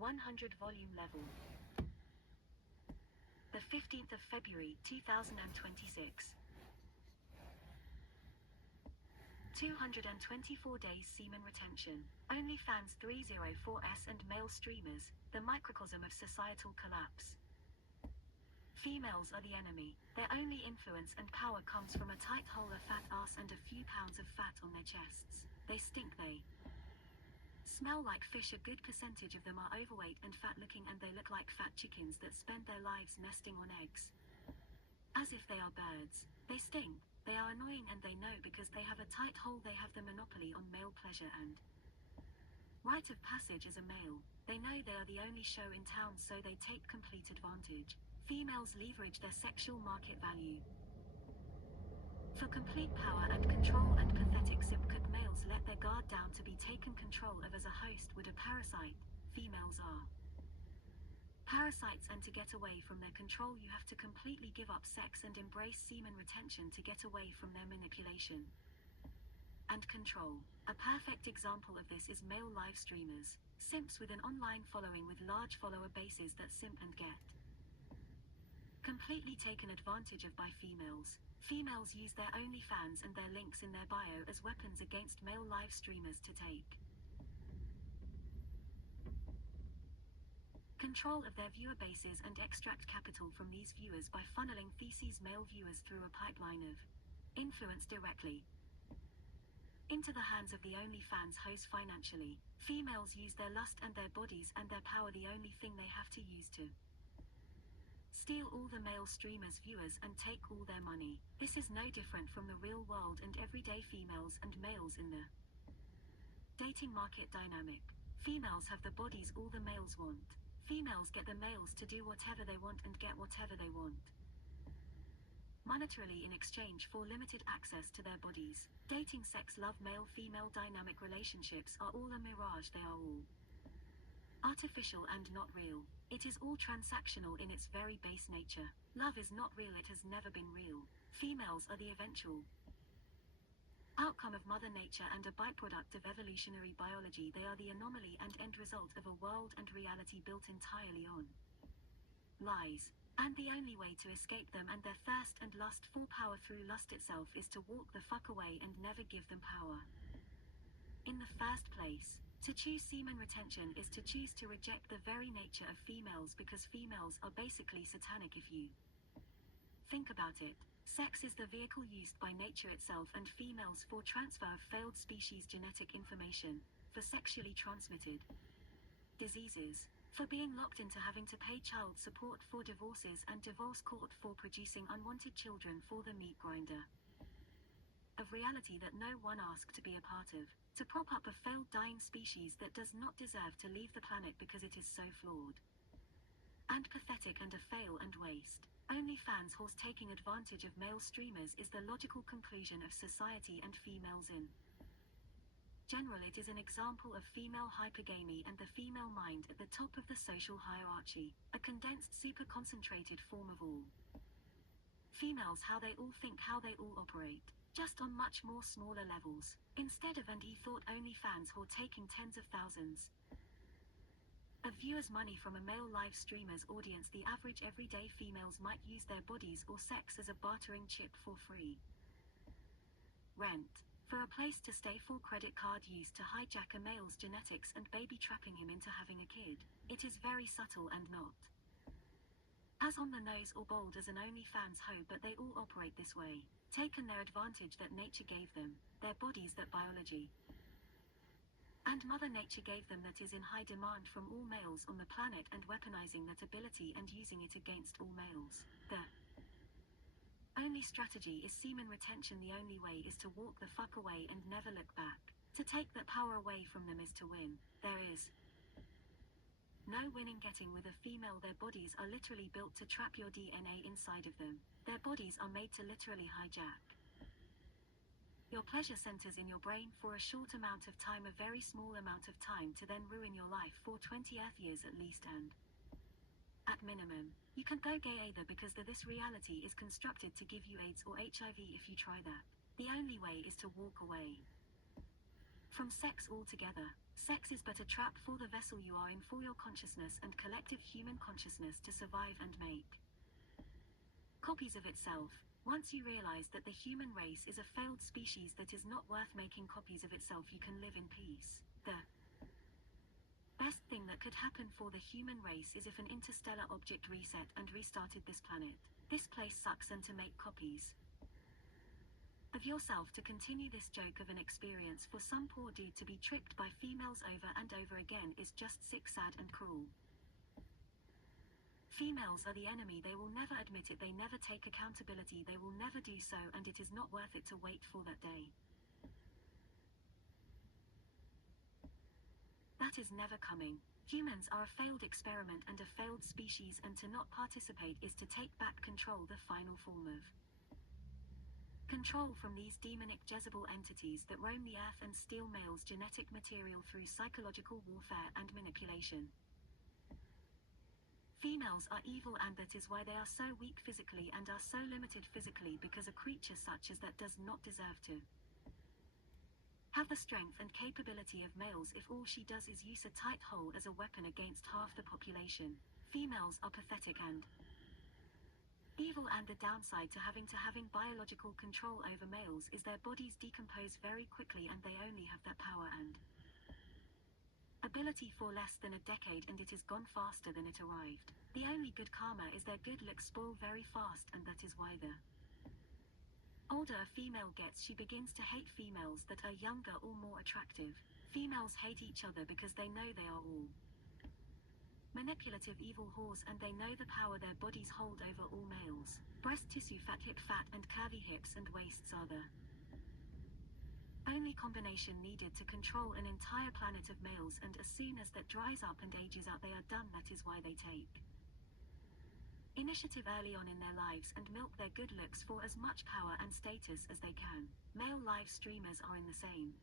100 volume level. The 15th of February 2026. 224 days semen retention. Onlyfans 304S and male streamers, the microcosm of societal collapse. Females are the enemy. Their only influence and power comes from a tight hole, a fat ass and a few pounds of fat on their chests. They stink, they smell like fish. A good percentage of them are overweight and fat looking, and they look like fat chickens that spend their lives nesting on eggs. As if they are birds. They stink. They are annoying, and they know because they have a tight hole. They have the monopoly on male pleasure and rite of passage as a male. They know they are the only show in town, so they take complete advantage. Females leverage their sexual market value for complete power and control, and pathetic subcut males let their guard down to be taken control of as a host would a parasite. Females are parasites, and to get away from their control you have to completely give up sex and embrace semen retention to get away from their manipulation and control. A perfect example of this is male live streamers, simps with an online following with large follower bases that simp and get completely taken advantage of by females. Females use their OnlyFans and their links in their bio as weapons against male live streamers to take control of their viewer bases and extract capital from these viewers by funneling feces male viewers through a pipeline of influence directly into the hands of the OnlyFans hosts financially. Females use their lust and their bodies and their power, the only thing they have to use, to steal all the male streamers' viewers and take all their money. This is no different from the real world and everyday females and males in the dating market dynamic. Females have the bodies all the males want. Females get the males to do whatever they want and get whatever they want monetarily in exchange for limited access to their bodies. Dating, sex, love, male-female dynamic relationships are all a mirage. They are all artificial and not real. It is all transactional in its very base nature. Love is not real, it has never been real. Females are the eventual outcome of Mother Nature and a byproduct of evolutionary biology. They are the anomaly and end result of a world and reality built entirely on lies. And the only way to escape them and their thirst and lust for power through lust itself is to walk the fuck away and never give them power in the first place. To choose semen retention is to choose to reject the very nature of females, because females are basically satanic if you think about it. Sex is the vehicle used by nature itself and females for transfer of failed species genetic information, for sexually transmitted diseases, for being locked into having to pay child support, for divorces and divorce court, for producing unwanted children, for the meat grinder of reality that no one asked to be a part of, to prop up a failed dying species that does not deserve to leave the planet because it is so flawed and pathetic and a fail and waste. OnlyFans horse taking advantage of male streamers is the logical conclusion of society and females in general. It is an example of female hypergamy and the female mind at the top of the social hierarchy, a condensed super concentrated form of all females, how they all think, how they all operate, just on much more smaller levels. Instead of and thought OnlyFans whore taking tens of thousands of viewers' money from a male live streamer's audience, the average everyday females might use their bodies or sex as a bartering chip for free rent, for a place to stay, for credit card use, to hijack a male's genetics and baby trapping him into having a kid. It is very subtle and not as on the nose or bold as an OnlyFans hoe, but they all operate this way, taken their advantage that nature gave them, their bodies that biology and Mother Nature gave them, that is in high demand from all males on the planet, and weaponizing that ability and using it against all males. The only strategy is semen retention. The only way is to walk the fuck away and never look back. To take that power away from them is to win. There is no winning getting with a female. Their bodies are literally built to trap your DNA inside of them. Their bodies are made to literally hijack your pleasure centers in your brain for a short amount of time, a very small amount of time, to then ruin your life for 20 Earth years at least, and at minimum, you can go gay either, because this reality is constructed to give you AIDS or HIV if you try that. The only way is to walk away from sex altogether. Sex is but a trap for the vessel you are in for your consciousness and collective human consciousness to survive and make copies of itself. Once you realize that the human race is a failed species that is not worth making copies of itself, you can live in peace. The best thing that could happen for the human race is if an interstellar object reset and restarted this planet. This place sucks, and to make copies of yourself to continue this joke of an experience for some poor dude to be tricked by females over and over again is just sick, sad and cruel. Females are the enemy. They will never admit it, they never take accountability, they will never do so, and it is not worth it to wait for that day. That is never coming. Humans are a failed experiment and a failed species, and to not participate is to take back control, the final form of control from these demonic Jezebel entities that roam the earth and steal males' genetic material through psychological warfare and manipulation. Females are evil, and that is why they are so weak physically and are so limited physically, because a creature such as that does not deserve to have the strength and capability of males if all she does is use a tight hole as a weapon against half the population. Females are pathetic and evil, and the downside to having biological control over males is their bodies decompose very quickly, and they only have that power and ability for less than a decade, and it is gone faster than it arrived. The only good karma is their good looks spoil very fast, and that is why the older a female gets, she begins to hate females that are younger or more attractive. Females hate each other because they know they are all manipulative evil whores, and they know the power their bodies hold over all males. Breast tissue, fat and curvy hips and waists are the only combination needed to control an entire planet of males, and as soon as that dries up and ages out, they are done. That is why they take initiative early on in their lives and milk their good looks for as much power and status as they can. Male live streamers are in the same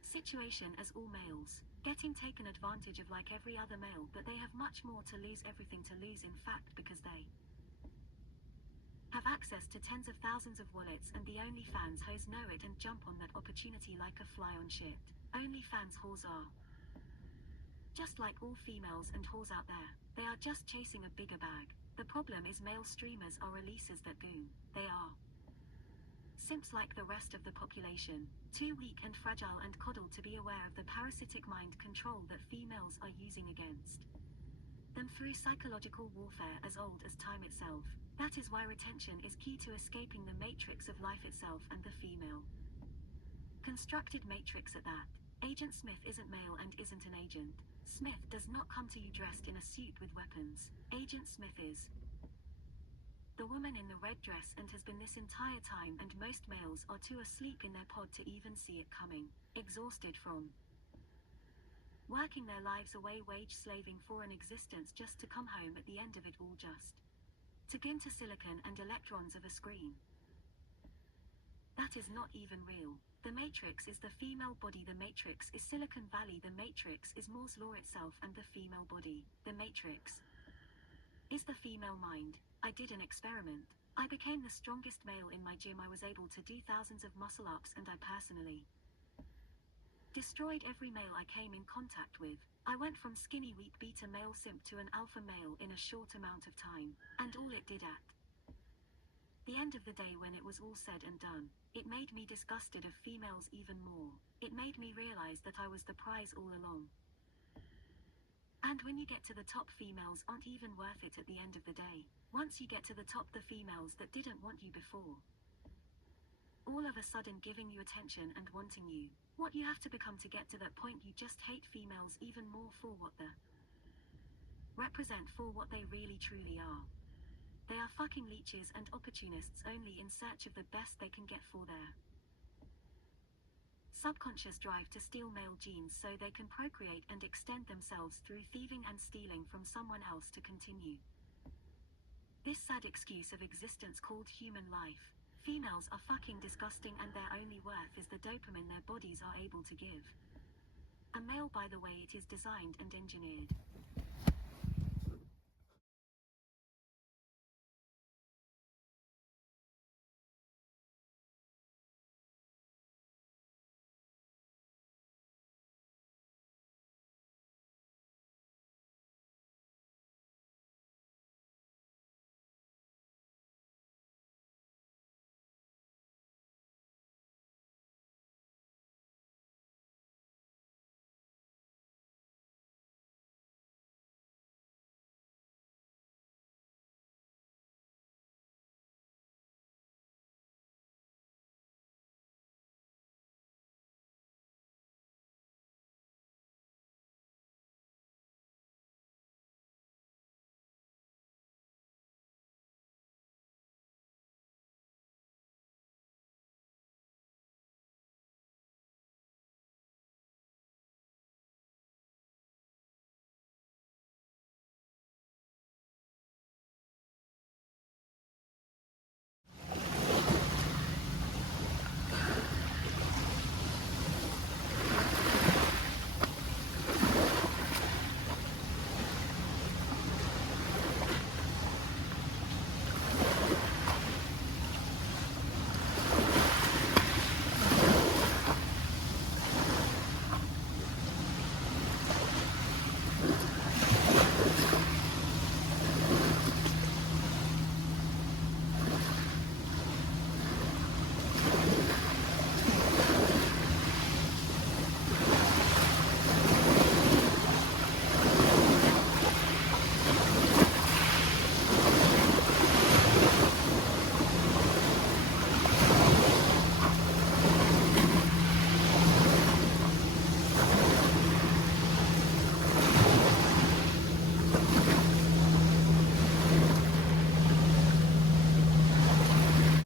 situation as all males, getting taken advantage of like every other male, but they have much more to lose, everything to lose in fact, because they have access to tens of thousands of wallets, and the Onlyfans hoes know it and jump on that opportunity like a fly on shit. Onlyfans whores are just like all females and whores out there. They are just chasing a bigger bag. The problem is male streamers are releases that goon. They are simps like the rest of the population, too weak and fragile and coddled to be aware of the parasitic mind control that females are using against them through psychological warfare as old as time itself. That is why retention is key to escaping the matrix of life itself, and the female constructed matrix at that. Agent Smith isn't male and isn't an agent. Smith does not come to you dressed in a suit with weapons. Agent Smith is the woman in the red dress, and has been this entire time, and most males are too asleep in their pod to even see it coming, exhausted from working their lives away, wage slaving for an existence just to come home at the end of it all, just to get into silicon and electrons of a screen that is not even real. The Matrix is the female body, the Matrix is Silicon Valley, the Matrix is Moore's Law itself, and the female body, the Matrix, is the female mind. I did an experiment. I became the strongest male in my gym. I was able to do thousands of muscle ups, and I personally destroyed every male I came in contact with. I went from skinny weak beta male simp to an alpha male in a short amount of time, and all it did at the end of the day, when it was all said and done, it made me disgusted of females even more. It made me realize that I was the prize all along. And when you get to the top, females aren't even worth it at the end of the day. Once you get to the top, the females that didn't want you before, all of a sudden giving you attention and wanting you. What you have to become to get to that point, you just hate females even more for what they represent, for what they really truly are. They are fucking leeches and opportunists, only in search of the best they can get for their subconscious drive to steal male genes so they can procreate and extend themselves through thieving and stealing from someone else to continue this sad excuse of existence called human life. Females are fucking disgusting, and their only worth is the dopamine their bodies are able to give a male. By the way, it is designed and engineered